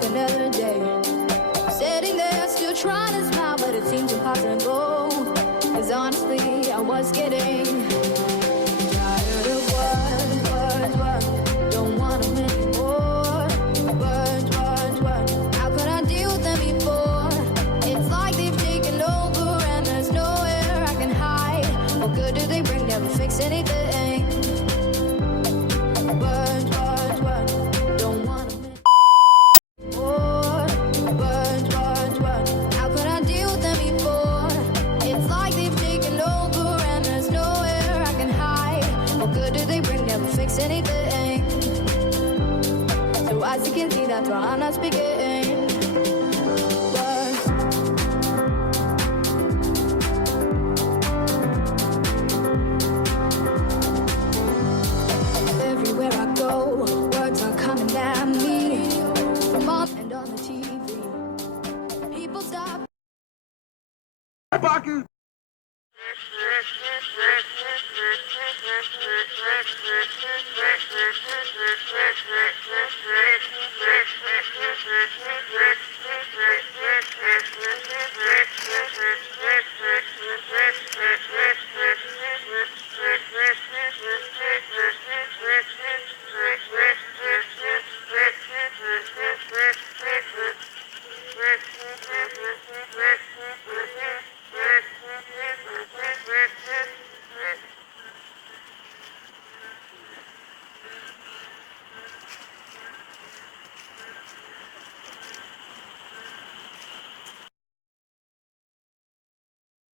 like another day. Sitting there still trying to smile, but it seems impossible. Cause honestly, I was getting tired of what, don't want them anymore. What, how could I deal with them before? It's like they've taken over and there's nowhere I can hide. What good do they bring? Never fix anything. What, don't want them anymore. What, how could I deal with them before? It's like they've taken over and there's nowhere I can hide. What good do they bring? Never fix anything. So as you can see, that's why I'm not speaking. Everywhere I go, words are coming at me. From up and on the TV, people stop. Baku.